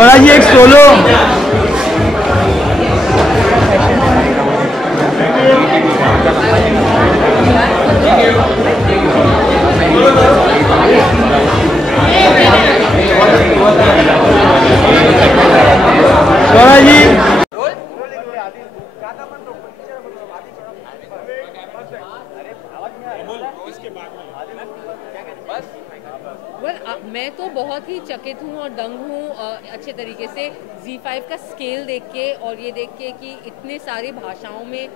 स्वराज जी एक सोलो स्वराज जी मैं तो बहुत ही चकित हूँ और दंग हूँ अच्छे तरीके से Z5 का स्केल देख के और ये देख के कि इतने सारी भाषाओं में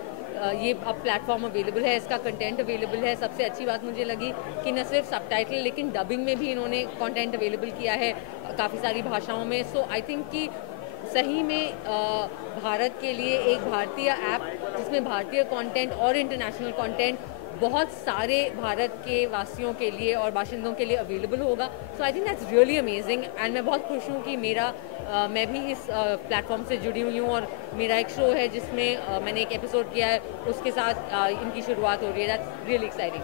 ये अब प्लेटफॉर्म अवेलेबल है, इसका कंटेंट अवेलेबल है। सबसे अच्छी बात मुझे लगी कि न सिर्फ सबटाइटल लेकिन डबिंग में भी इन्होंने कंटेंट अवेलेबल किया है काफ़ी सारी भाषाओं में। सो आई थिंक कि सही में भारत के लिए एक भारतीय ऐप जिसमें भारतीय कंटेंट और इंटरनेशनल कंटेंट बहुत सारे भारत के वासियों के लिए और बाशिंदों के लिए अवेलेबल होगा। So I think that's really amazing and मैं बहुत खुश हूँ कि मैं भी इस प्लेटफॉर्म से जुड़ी हुई हूँ और मेरा एक शो है जिसमें मैंने एक एपिसोड किया है, उसके साथ इनकी शुरुआत हो रही है। That's really exciting.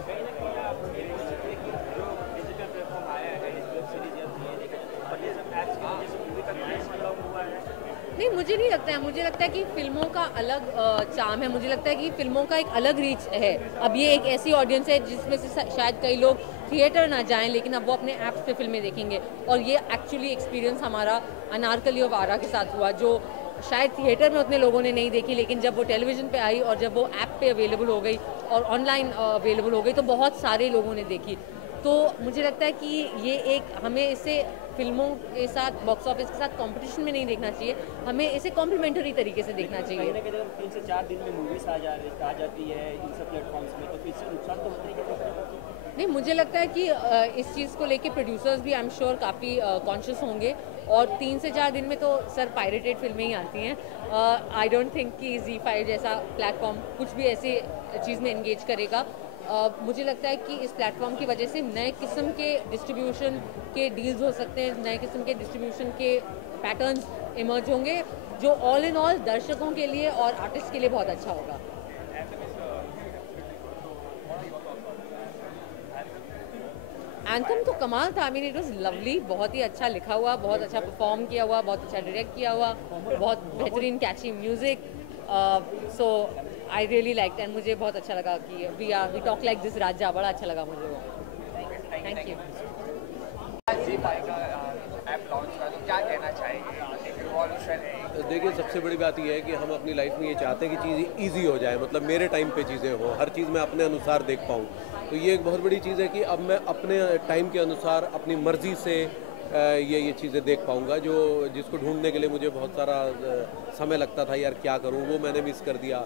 नहीं, मुझे नहीं लगता है। मुझे लगता है कि फिल्मों का अलग चार्म है। मुझे लगता है कि फिल्मों का एक अलग रीच है। अब ये एक ऐसी ऑडियंस है जिसमें से शायद कई लोग थिएटर ना जाएं लेकिन अब वो अपने ऐप्स पे फिल्में देखेंगे। और ये एक्चुअली एक्सपीरियंस हमारा अनारकली और आरा के साथ हुआ, जो शायद थिएटर में उतने लोगों ने नहीं देखी, लेकिन जब वो टेलीविज़न पे आई और जब वो ऐप पे अवेलेबल हो गई और ऑनलाइन अवेलेबल हो गई तो बहुत सारे लोगों ने देखी। तो मुझे लगता है कि ये एक हमें इसे फिल्मों के साथ बॉक्स ऑफिस के साथ कंपटीशन में नहीं देखना चाहिए, हमें इसे कॉम्प्लीमेंटरी तरीके से देखना चाहिए। कहीं जब 3 से 4 दिन में मूवीज आ जाती है इन सब प्लेटफॉर्म्स में, तो फिर इससे नुकसान तो होता है। नहीं, मुझे लगता है कि इस चीज़ को लेके प्रोड्यूसर्स भी आई एम श्योर काफ़ी कॉन्शियस होंगे और 3 से 4 दिन में तो सर पायरेटेड फिल्में ही आती हैं। आई डोंट थिंक कि Z5 जैसा प्लेटफॉर्म कुछ भी ऐसी चीज़ में एंगेज करेगा। मुझे लगता है कि इस प्लेटफॉर्म की वजह से नए किस्म के डिस्ट्रीब्यूशन के डील्स हो सकते हैं, नए किस्म के डिस्ट्रीब्यूशन के पैटर्न्स इमर्ज होंगे, जो ऑल इन ऑल दर्शकों के लिए और आर्टिस्ट के लिए बहुत अच्छा होगा। एंथम तो कमाल था। I mean it was lovely, बहुत ही अच्छा लिखा हुआ, बहुत अच्छा परफॉर्म किया हुआ, बहुत अच्छा डायरेक्ट किया हुआ, बहुत बेहतरीन catchy music. So I really like and मुझे बहुत अच्छा लगा कि we talk like this Raja, बड़ा अच्छा लगा मुझे वो। Thank you. देखिए, सबसे बड़ी बात यह है कि हम अपनी लाइफ में ये चाहते हैं कि चीज़ें ईजी हो जाए, मतलब मेरे टाइम पे चीज़ें हो, हर चीज़ मैं अपने अनुसार देख पाऊँ। तो ये एक बहुत बड़ी चीज़ है कि अब मैं अपने टाइम के अनुसार अपनी मर्ज़ी से ये चीज़ें देख पाऊँगा, जिसको ढूंढने के लिए मुझे बहुत सारा समय लगता था। यार क्या करूँ, वो मैंने मिस कर दिया।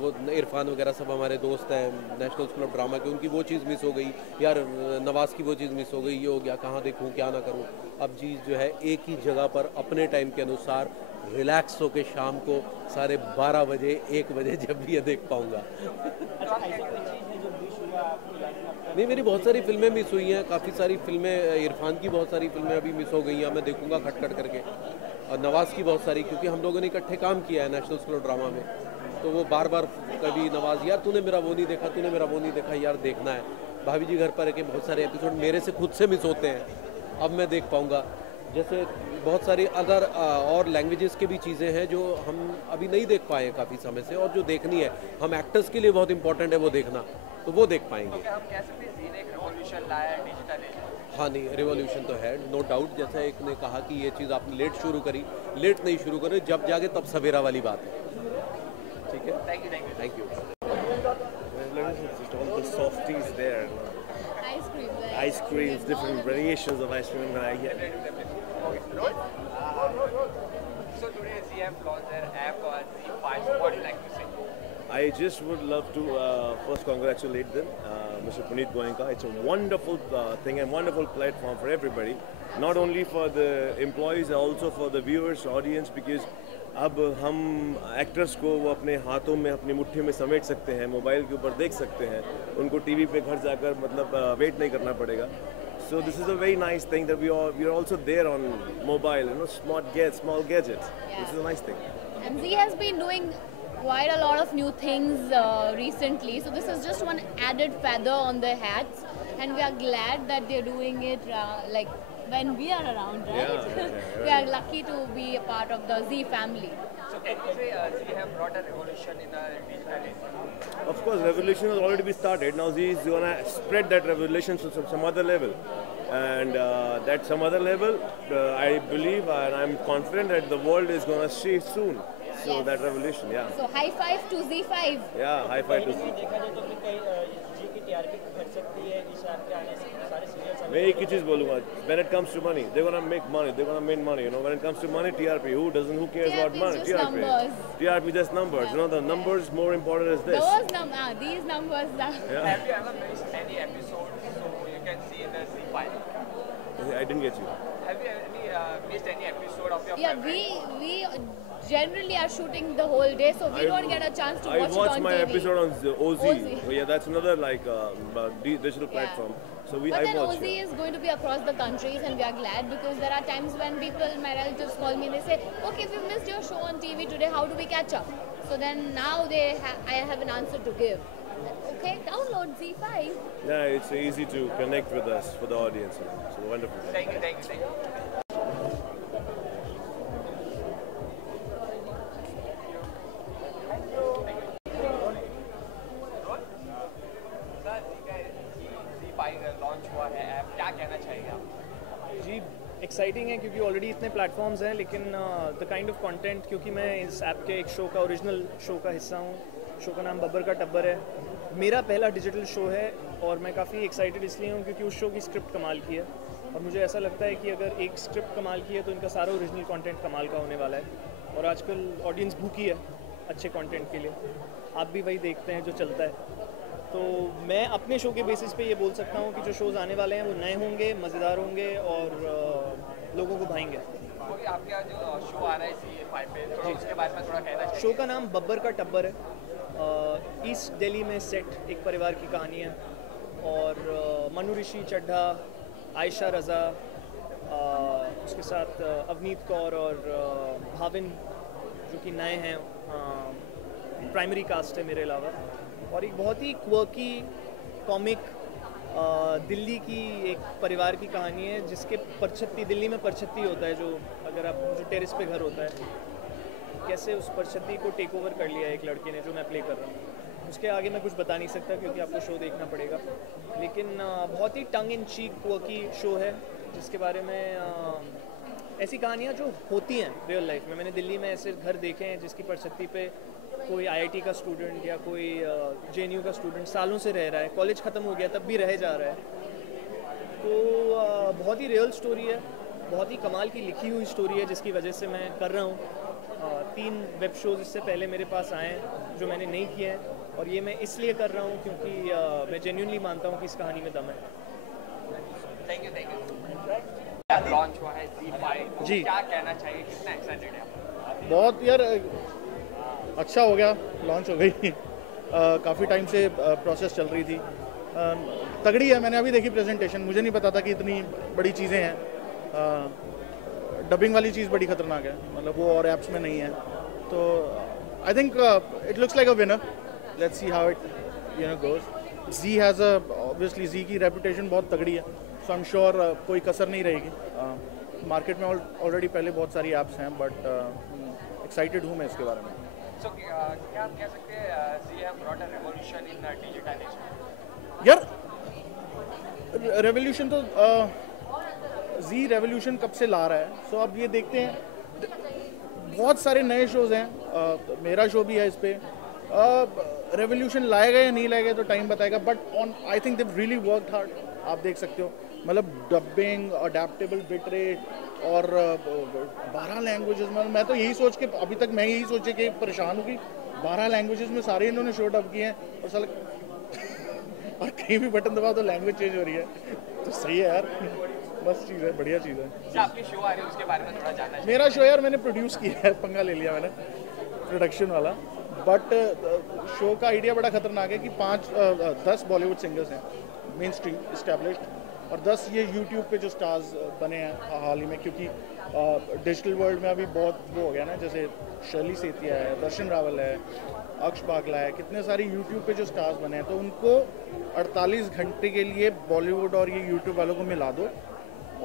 वो इरफान वगैरह सब हमारे दोस्त हैं नेशनल स्कूल ऑफ ड्रामा के, उनकी वो चीज़ मिस हो गई। यार नवाज़ की वो चीज़ मिस हो गई, ये हो गया, कहाँ देखूँ क्या ना करूँ। अब चीज़ जो है एक ही जगह पर अपने टाइम के अनुसार रिलैक्स होके शाम को 12:30 बजे 1 बजे जब भी ये देख पाऊँगा। नहीं, मेरी बहुत सारी फिल्में मिस हुई हैं, काफ़ी सारी फिल्में, इरफान की बहुत सारी फिल्में अभी मिस हो गई हैं, मैं देखूंगा खट खट करके। और नवाज़ की बहुत सारी, क्योंकि हम लोगों ने इकट्ठे काम किया है नेशनल स्कूल ऑफ ड्रामा में, तो वो बार बार कभी नवाज़, यार तूने मेरा वो नहीं देखा, तूने मेरा वो नहीं देखा, यार देखना है। भाभी जी घर पर के बहुत सारे एपिसोड मेरे से खुद से मिस होते हैं, अब मैं देख पाऊँगा। जैसे बहुत सारी अदर और लैंग्वेजेस की भी चीज़ें हैं जो हम अभी नहीं देख पाए हैं काफ़ी समय से, और जो देखनी है हम एक्टर्स के लिए बहुत इंपॉर्टेंट है वो देखना, तो वो देख पाएंगे। हम कह सकते हैं जीने एक रिवॉल्यूशन लाया है डिजिटल एज। हाँ, नहीं, रिवॉल्यूशन तो है, नो डाउट। जैसा एक ने कहा कि ये चीज़ आपने लेट शुरू करी, लेट नहीं शुरू करो, जब जागे तब सवेरा वाली बात है। ठीक है, thank you. Thank you. All the softies there. Ice creams, different variations of ice cream. So today ZF launched their app Z5. So what do you like to say? I just would love to first congratulate them, Mr. Puneet Goenka. It's a wonderful thing and wonderful platform for everybody, not only for the employees, also for the viewers, audience, because अब हम actors को वो अपने हाथों में, अपनी मुट्ठी में समेट सकते हैं, मोबाइल के ऊपर देख सकते हैं, उनको टीवी पे घर जाकर मतलब वेट नहीं करना पड़ेगा। So this is a very nice thing that we are also there on mobile, small gadgets. Yeah. This is a nice thing. MZ has been doing quite a lot of new things recently, so this is just one added feather on their hats, and we are glad that they're doing it like when we are around, right? Yeah. We are lucky to be a part of the Z family. So can you say Z have brought a revolution in the digital age? Of course, revolution has already been started. Now Z is gonna spread that revolution to some other level, and that some other level, I believe and I'm confident that the world is gonna see soon. So Yes. that revolution, yeah. So high five to Z5. Yeah, high five to Z. देखा जाए तो कई जी की TRP घट सकती है इस app के आने से सारे सीरियल्स मैं एक ही चीज बोलूँगा, when it comes to money, they're gonna make money, they're gonna make money, you know. When it comes to money, TRP, who cares about TRP is money? just numbers. TRP just numbers, you know. The numbers more important is this. These numbers are. Yeah, Have you ever missed any episode so you can see in the Z5? I didn't get you. Have you missed any episode of your Yeah, favorite? we generally are shooting the whole day, so we don't get a chance to I watch it watched on my TV. episode on OZ. OZ. Oh, yeah, that's another like digital Yeah. platform. So But I then watched OZ it. is going to be across the countries, and we are glad because there are times when people, my relatives, call me and they say, "Okay, if you missed your show on TV today, how do we catch up?" So then now I have an answer to give. Okay, download Z5. Yeah, it's easy to connect with us for the audience. You know. So wonderful. Thank you. Launch हुआ है app, क्या कहना चाहेंगे आप? जी exciting है क्योंकि already इतने platforms हैं, लेकिन द काइंड ऑफ कंटेंट, क्योंकि मैं इस ऐप के एक शो का ओरिजिनल शो का हिस्सा हूँ, शो का नाम बब्बर का टब्बर है, मेरा पहला डिजिटल शो है और मैं काफ़ी एक्साइटेड इसलिए हूँ क्योंकि उस शो की स्क्रिप्ट कमाल की है और मुझे ऐसा लगता है कि अगर एक स्क्रिप्ट कमाल की है तो इनका सारा ओरिजिनल कंटेंट कमाल का होने वाला है और आजकल ऑडियंस भूखी है अच्छे कंटेंट के लिए, आप भी वही देखते हैं जो चलता है। तो मैं अपने शो के बेसिस पे ये बोल सकता हूँ कि जो शोज़ आने वाले हैं वो नए होंगे, मज़ेदार होंगे और लोगों को भाएंगे। क्योंकि आपका जो शो आ रहा है Z5 पे, थोड़ा उसके बारे में थोड़ा कहना चाहिए। शो का नाम बब्बर का टब्बर है। ईस्ट दिल्ली में सेट एक परिवार की कहानी है और मनु ऋषि चड्ढा, आयशा रज़ा, उसके साथ अवनीत कौर और भाविन जो कि नए हैं, प्राइमरी कास्ट है मेरे अलावा, और एक बहुत ही क्वर्की कॉमिक दिल्ली की एक परिवार की कहानी है जिसके परछत्ती, दिल्ली में परछत्ती होता है, जो अगर आप जो टेरेस पे घर होता है, कैसे उस परछत्ती को टेक ओवर कर लिया एक लड़के ने जो मैं प्ले कर रहा हूँ। उसके आगे मैं कुछ बता नहीं सकता क्योंकि आपको शो देखना पड़ेगा, लेकिन बहुत ही टंग इन चीक क्वर्की शो है जिसके बारे में ऐसी कहानियाँ जो होती हैं रियल लाइफ में। मैंने दिल्ली में ऐसे घर देखे हैं जिसकी परछत्ती पे कोई आईआईटी का स्टूडेंट या कोई जेएनयू का स्टूडेंट सालों से रह रहा है, कॉलेज ख़त्म हो गया तब भी रह जा रहा है। तो बहुत ही रियल स्टोरी है, बहुत ही कमाल की लिखी हुई स्टोरी है जिसकी वजह से मैं कर रहा हूँ। 3 वेब शोज़ इससे पहले मेरे पास आए हैं जो मैंने नहीं किए हैं और ये मैं इसलिए कर रहा हूँ क्योंकि मैं जेन्युइनली मानता हूँ कि इस कहानी में दम है। Thank you. लॉन्च हुआ है Z5, जी। क्या कहना चाहिए, कितना एक्साइटेड है आप? बहुत यार अच्छा हो गया, लॉन्च हो गई। काफ़ी टाइम से प्रोसेस चल रही थी, तगड़ी है। मैंने अभी देखी प्रेजेंटेशन, मुझे नहीं पता था कि इतनी बड़ी चीज़ें हैं। डबिंग वाली चीज़ बड़ी खतरनाक है, मतलब वो और ऐप्स में नहीं है। तो I think it looks like a winner, let's see how it goes. G has obviously G की रेपुटेशन बहुत तगड़ी है, सो आई एम श्योर कोई कसर नहीं रहेगी। मार्केट में ऑलरेडी पहले बहुत सारी ऐप्स हैं, बट एक्साइटेड हूँ मैं इसके बारे में। So, क्या आप कह सकते हैं Z have brought a revolution in digital age? यार रेवोल्यूशन तो जी रेवोल्यूशन कब से ला रहा है, सो अब ये देखते हैं। बहुत सारे नए शोज़ हैं, मेरा शो भी है इस पर। रेवोल्यूशन लाएगा या नहीं लाएगा तो टाइम बताएगा, but on I think they really worked hard. आप देख सकते हो, मतलब डबिंग, अडेप्टेबल बिट रेट और 12 लैंग्वेजेस में। मैं तो यही सोच के अभी तक मैं यही सोचे कि परेशान हूँ कि 12 लैंग्वेजेस में सारे इन्होंने शो डब किए हैं और साल और कहीं भी बटन दबाओ तो लैंग्वेज चेंज हो रही है, तो सही है यार, बस चीज़ है, बढ़िया चीज़ है। आपकी शो आ रही है उसके बारे में थोड़ा जानना चाहिए। मेरा शो यार मैंने प्रोड्यूस किया है, पंगा ले लिया मैंने प्रोडक्शन वाला, बट शो का आइडिया बड़ा खतरनाक है कि 10 बॉलीवुड सिंगर्स हैं मेन स्ट्रीम इस्टेब्लिश्ड, और 10 ये यूट्यूब पे जो स्टार्स बने हैं हाल ही में, क्योंकि डिजिटल वर्ल्ड में अभी बहुत वो हो गया ना, जैसे शर्ली सेतिया है, दर्शन रावल है, अक्ष बागला है, कितने सारे यूट्यूब पे जो स्टार्स बने हैं, तो उनको 48 घंटे के लिए बॉलीवुड और ये यूट्यूब वालों को मिला दो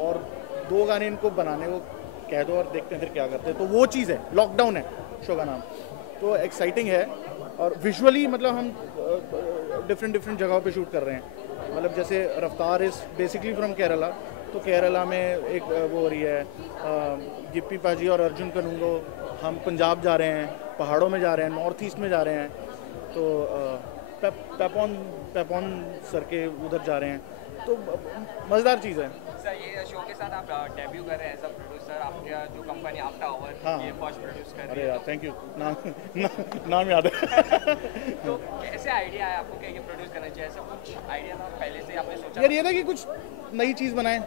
और 2 गाने इनको बनाने को कह दो और देखते हैं फिर क्या करते हैं। तो वो चीज़ है, लॉकडाउन है शो का नाम, तो एक्साइटिंग है। और विजुअली मतलब हम डिफरेंट जगहों पे शूट कर रहे हैं। मतलब जैसे रफ्तार इज़ बेसिकली फ्रॉम केरला, तो केरला में एक वो हो रही है गिप्पी पाजी और अर्जुन कनुंगो, हम पंजाब जा रहे हैं, पहाड़ों में जा रहे हैं, नॉर्थ ईस्ट में जा रहे हैं, तो पेपॉन सर के उधर जा रहे हैं, तो मज़ेदार चीज़ है। सर ये शो के साथ आप डेब्यू कर रहे हैं एज अ प्रोड्यूसर, आपकी जो कंपनी आफ्टर आवर हाँ, ये फर्स्ट प्रोड्यूस कर रही है। अरे यार थैंक यू, नाम याद है। तो कैसे आइडिया आया आपको कि ये प्रोड्यूस करना चाहिए? ऐसा कुछ आइडिया था पहले से आपने सोचा? यार ये था कि कुछ नई चीज़ बनाएं,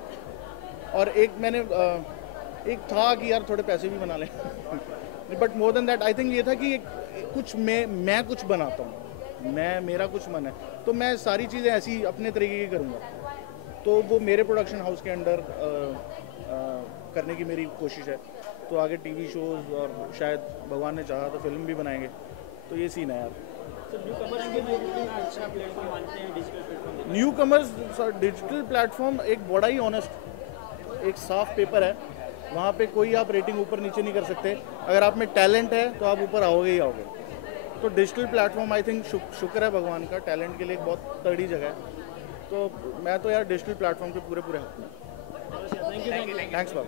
और एक मैंने एक था कि यार थोड़े पैसे भी बना लें, but more than that I think ये था कि कुछ मैं कुछ बनाता हूँ, मेरा कुछ मन है, तो मैं सारी चीज़ें ऐसी अपने तरीके की करूँगा, तो वो मेरे प्रोडक्शन हाउस के अंडर करने की मेरी कोशिश है। तो आगे टीवी शोज़ और शायद भगवान ने चाहा तो फिल्म भी बनाएंगे, तो ये सीन है यार। न्यू कमर्स डिजिटल प्लेटफॉर्म एक बड़ा ही ऑनेस्ट, एक साफ पेपर है, वहाँ पे कोई आप रेटिंग ऊपर नीचे नहीं कर सकते। अगर आप में टैलेंट है तो आप ऊपर आओगे ही आओगे। तो डिजिटल प्लेटफॉर्म आई थिंक शुक्र है भगवान का, टैलेंट के लिए एक बहुत तगड़ी जगह है। तो मैं तो यार डिजिटल प्लेटफॉर्म के पूरे हक में। थैंक्स बाब।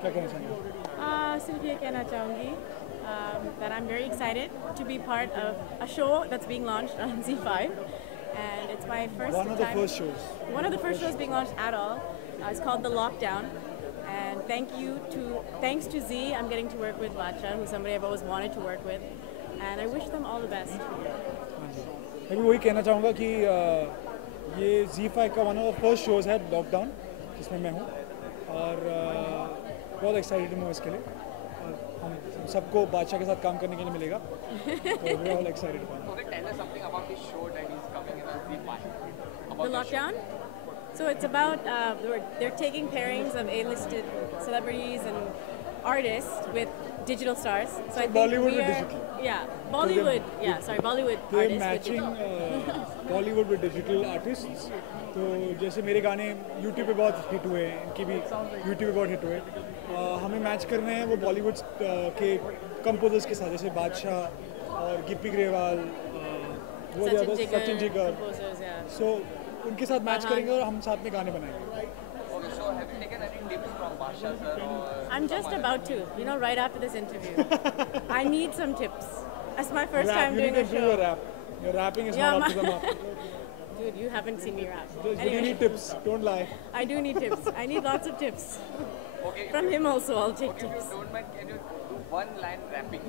क्या कहना चाहेंगे? सिर्फ ये कहना चाहूँगी that I'm very excited to be part of a show that's being launched on Z5, and it's my first One of the first shows. One of the first shows being launched at all. It's called The Lockdown, and thanks to Z, I'm getting to work with Bacha, who's somebody I've always wanted to work with, and I wish them all the best. मैं भी वही कहना चाहूँगा कि ये Z5 का one of the first shows है lockdown, जिसमें मैं हूँ, और बहुत एक्साइटेड हूँ इसके लिए, और हम सबको बादशाह के साथ काम करने के लिए मिलेगा, तो we are all excited about it. Okay, tell us something about this show that is coming in on Z5. The Lockdown? So it's about, they're taking pairings of A-listed celebrities and artists with digital stars. So I think Bollywood with digital. Yeah, Bollywood. Yeah, sorry, Bollywood They're artists with matching digital. Bollywood with digital artists. तो जैसे मेरे गाने YouTube पे बहुत hit हुए हैं, इनकी भी YouTube पे बहुत हिट हुए, हमें मैच करने हैं वो बॉलीवुड के कंपोजर्स के साथ, जैसे बादशाह और गिप्पी ग्रेवाल, वो सचिन जिगर, सो उनके साथ मैच करेंगे और हम साथ में गाने बनाएंगे। Okay, so have you taken any tips from Bacha sir? I'm just about to, right after this interview. I need some tips. That's my first time doing a show. Your rapping is not up to the mark. Dude, you haven't seen me rap. Anyway. You need tips, don't lie. I do need tips. I need lots of tips. Okay, from him also, I'll take tips. If you don't mind, can you do one line rapping?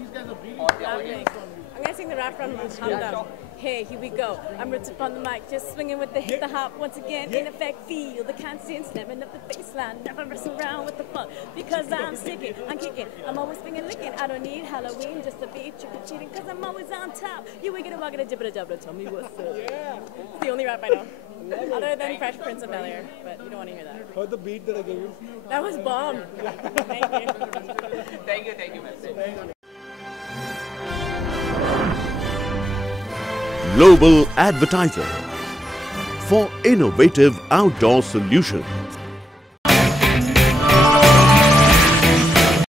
Or the audience? I'm gonna sing the rap from Hamdam. Hey, here we go. I'm ripped up on the mic, just swinging with the hip, the hop once again. In effect, feel the constant slamming up the baseline. Never mess around with the funk because I'm sticking, I'm kicking. I'm always swinging, licking. I don't need Halloween just to be trick or treating because I'm always on top. You wiggin' and waggin' and jibba jabba. Tell me what's up. Yeah. It's the only rap I know. Other than Fresh Prince of Bel-Air, but you don't want to hear that. Heard the beat that I gave you? That was bomb. Thank you. Thank you, man. Global Advertiser for innovative outdoor solutions.